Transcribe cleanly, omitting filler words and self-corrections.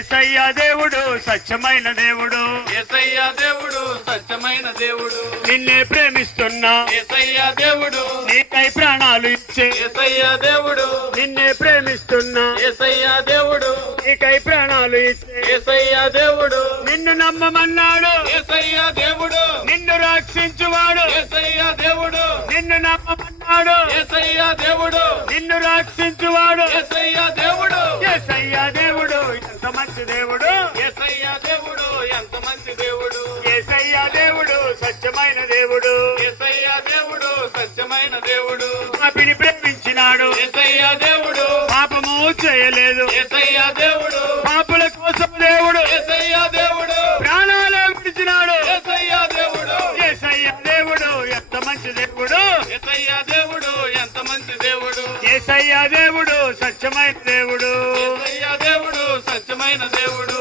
యేసయ్య దేవుడు సత్యమైన దేవుడు, యేసయ్య దేవుడు సత్యమైన దేవుడు, నిన్నే ప్రేమిస్తున్నా యేసయ్య దేవుడు, నీకై ప్రాణాలు ఇచ్చే యేసయ్య దేవుడు, నిన్నే ప్రేమిస్తున్నా యేసయ్య దేవుడు, నీకై ప్రాణాలు ఇచ్చే యేసయ్య దేవుడు, నిన్ను నమ్మమన్నాడు యేసయ్య దేవుడు, నిన్ను రక్షించువాడు, యేసయ్య దేవుడు, నిన్ను నమ్మమన్నాడు యేసయ్య దేవుడు, నిన్ను రక్షించువాడు. యేసయ్య దేవుడు, యేసయ్య దేవుడు ఎంత మంచి దేవుడు, యేసయ్య దేవుడు ఎంత మంచి దేవుడు, యేసయ్య దేవుడు సత్యమైన దేవుడు, యేసయ్య దేవుడు సత్యమైన దేవుడు, పాపిని ప్రేమించినాడు యేసయ్య దేవుడు, పాపము చేయలేదు, యేసయ్య దేవుడు, పాపుల కోసం దేవుడు యేసయ్య దేవుడు, ప్రాణాలు విడిచినాడు. యేసయ్య దేవుడు, యేసయ్య దేవుడు ఎంత మంచి దేవుడు, యేసయ్య దేవుడు ఎంత మంచి దేవుడు, యేసయ్య దేవుడు సత్యమైన దేవుడు. యేసయ్య దేవుడు సత్యమైన దేవుడు.